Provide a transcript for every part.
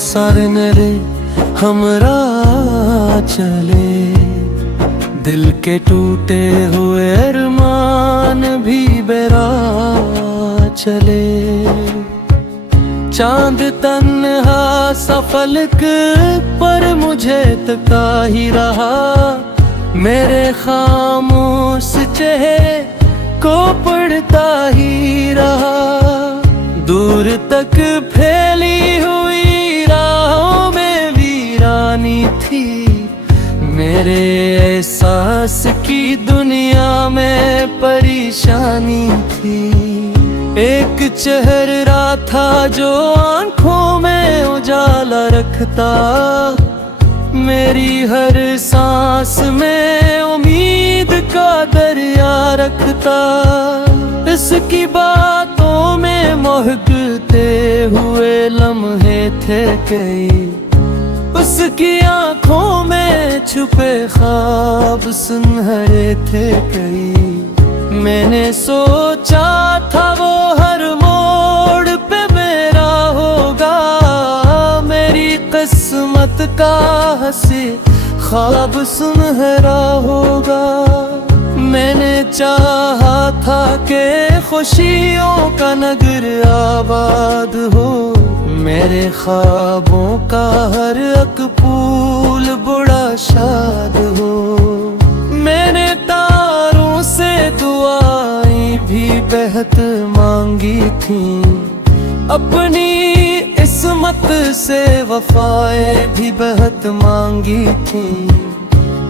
सारन रे हमरा चले, दिल के टूटे हुए अरमान भी बेरा चले। चांद तन्हा सफलक पर मुझे तका ही रहा, मेरे खामोश चेहरे को पढ़ता ही रहा। दूर तक फैली हुई राहों में वीरानी थी, मेरे एहसास की दुनिया में परेशानी थी। एक चेहरा था जो आंखों में उजाला रखता, मेरी हर सांस में उम्मीद का दरिया रखता। इसकी बातों में महकते हुए लम्हे थे कई, उसकी आंखों में छुपे ख्वाब सुनहरे थे कई। मैंने सोचा था वो हर मोड़ पे मेरा होगा, मेरी किस्मत का हंसी ख्वाब सुनहरा होगा। मैंने चाहा था कि खुशियों का नगर आबाद हो, मेरे ख्वाबों का हर एक फूल बड़ा शाद हो। मैंने तारों से दुआएं भी बेहद मांगी थी, अपनी इस्मत से वफाएं भी बेहद मांगी थी।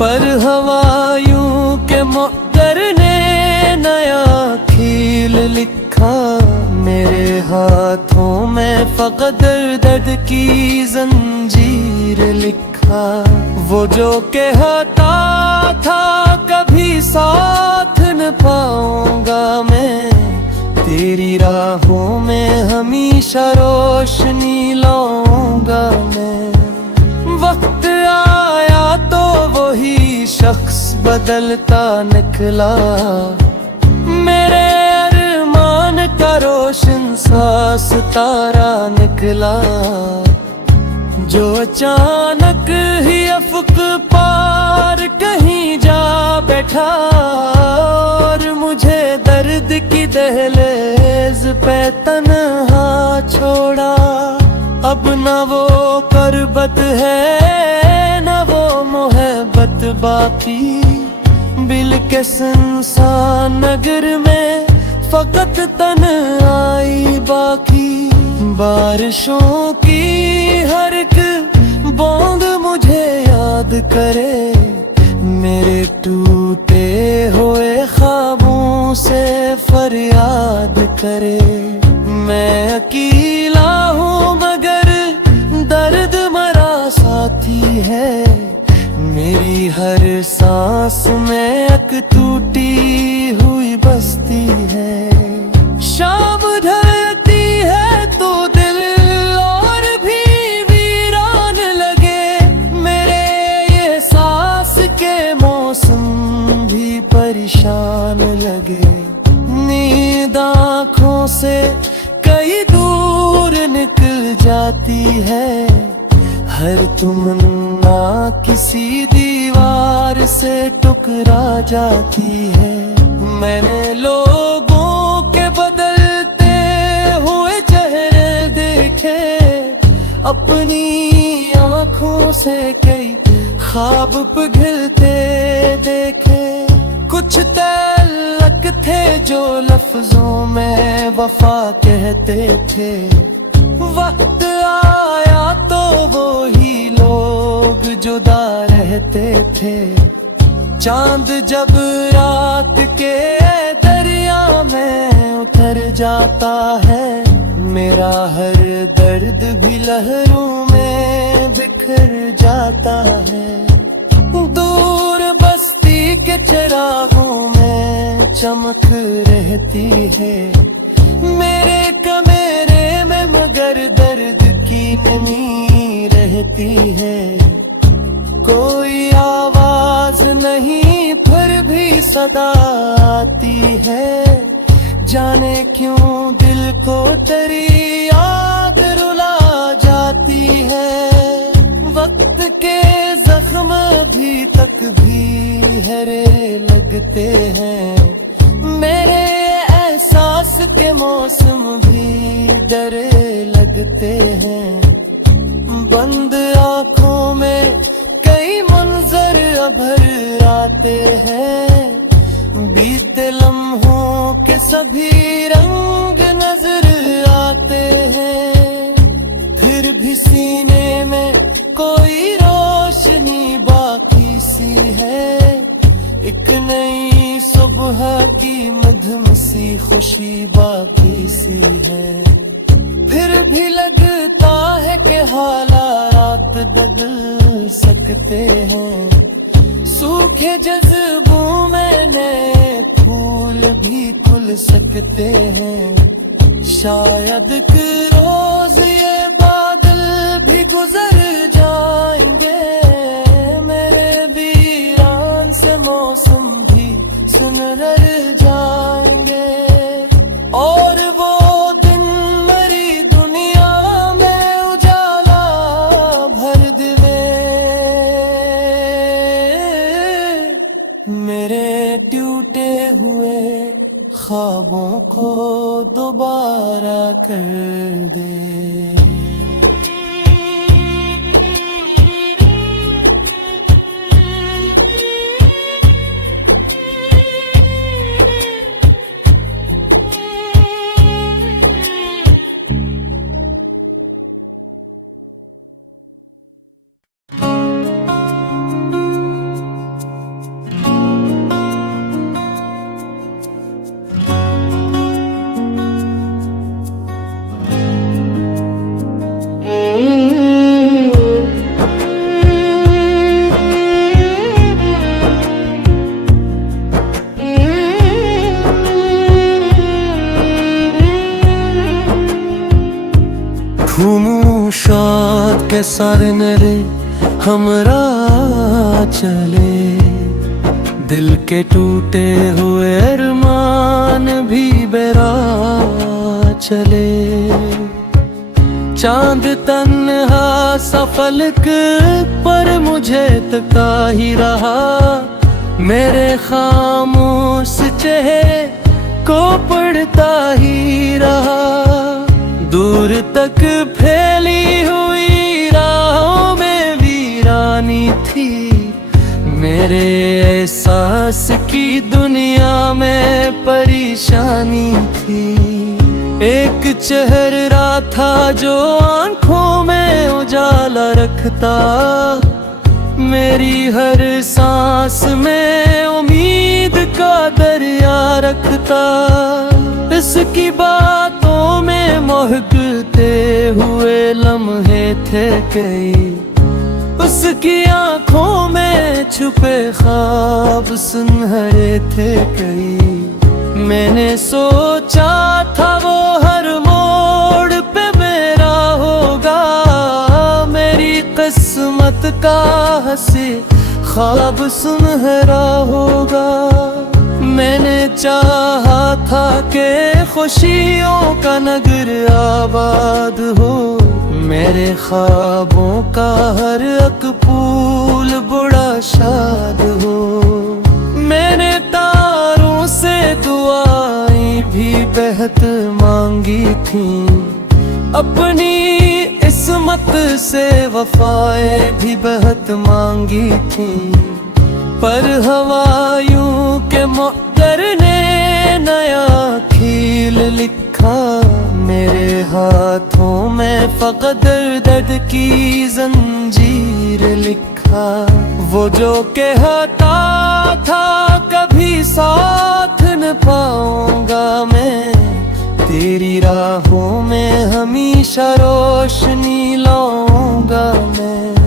पर हवायों के मुक़द्दर ने नया खील लिखा, मेरे हाथों में फ़क़त दर्द की जंजीर लिखा। वो जो कहता था कभी साथ न पाऊंगा मैं, तेरी राहों में हमेशा रोशनी लाऊंगा मैं। वक्त आया तो वही शख्स बदलता निकला, मेरे अरमान का रोशन सा सितारा निकला। जो अचानक ही अफ़क़ पार कहीं जा बैठा, और मुझे दर्द की दहलीज पे तन्हा छोड़ा। अब न वो करबत है न वो मोहब्बत बाकी, बिल के सुनसान नगर में फ़क़त तन्हाई बाकी। बारिशों की हर एक बूंद मुझे याद करे, मेरे टूटे हुए ख्वाबों से फरियाद करे। मैं अकेला हूँ मगर दर्द मरा साथी है, मेरी हर सांस में एक टूटी हुई बस्ती है। शाम ढलती है तो दिल और भी वीरान लगे, मेरे ये सांस के मौसम भी परेशान लगे। नींद आँखों से कई दूर निकल जाती है, हर तमन्ना किसी दीवार से टकरा जाती है। मैंने लोगों के बदलते हुए चेहरे देखे, अपनी आँखों से कई ख्वाब पिघलते देखे। कुछ तल्लक थे जो लफ्जों में वफा कहते थे, वक्त आया तो वो ही लोग जुदा रहते थे। चांद जब रात के दरिया में उतर जाता है, मेरा हर दर्द भी लहरों में बिखर जाता है। दूर बस्ती के चिरागों में चमक रहती है, मेरे कमरे में मगर दर्द की नमी रहती है। कोई आवाज नहीं फिर भी सदा आती है, जाने क्यों दिल को तेरी याद रुला जाती है। है। वक्त के जख्म भी तक भी हरे लगते हैं, मेरे एहसास के मौसम भी डरे लगते हैं। बंद आँखों में कई मंजर अभर आते हैं, बीते लम्हों के सभी रंग नजर आते हैं। फिर भी सीने में कोई रोशनी बाकी सी है, एक नई सुबह की मधुम सी खुशी बाकी सी है। फिर भी लगता है कि हालात बदल सकते हैं, सूखे जज्बों में नए फूल भी खुल सकते हैं। शायद एक रोज ये बादल भी गुजर जाएंगे, मेरे वीरान से मौसम भी सुनहर जाएंगे। और वो दिन मरी दुनिया में उजाला भर देवे, मेरे टूटे हुए ख्वाबों को दोबारा कर दे। शाद के सारे नरे हमरा चले, दिल के टूटे हुए अरमान भी बेरा चले। चांद तन्हा सा फलक पर मुझे तका ही रहा, मेरे खामोश चेहरे को पढ़ता ही रहा। दूर तक फैली हुई राहों में वीरानी थी, मेरे एहसास की दुनिया में परेशानी थी। एक चेहरा था जो आंखों में उजाला रखता, मेरी हर सांस में उम्मीद का दरिया रखता। इसकी बातों में महकते हुए लम्हे थे कई, उसकी आंखों में छुपे ख्वाब सुनहरे थे कई। मैंने सोचा था वो हर मोड़ पे मेरा होगा, मेरी किस्मत का हंसी ख्वाब सुनहरा होगा। मैंने चाहा था कि खुशियों का नगर आबाद हो, मेरे ख्वाबों का हर एक फूल बड़ा शाद हो। मैंने तारों से दुआएं भी बेहद मांगी थी, अपनी इस्मत से वफाएं भी बेहद मांगी थी। पर हवायों के मुक़द्दर ने नया खील लिखा, मेरे हाथों में फ़क़त दर्द की जंजीर लिखा। वो जो कहता था कभी साथ न पाऊंगा मैं, तेरी राहों में हमेशा रोशनी लाऊंगा मैं।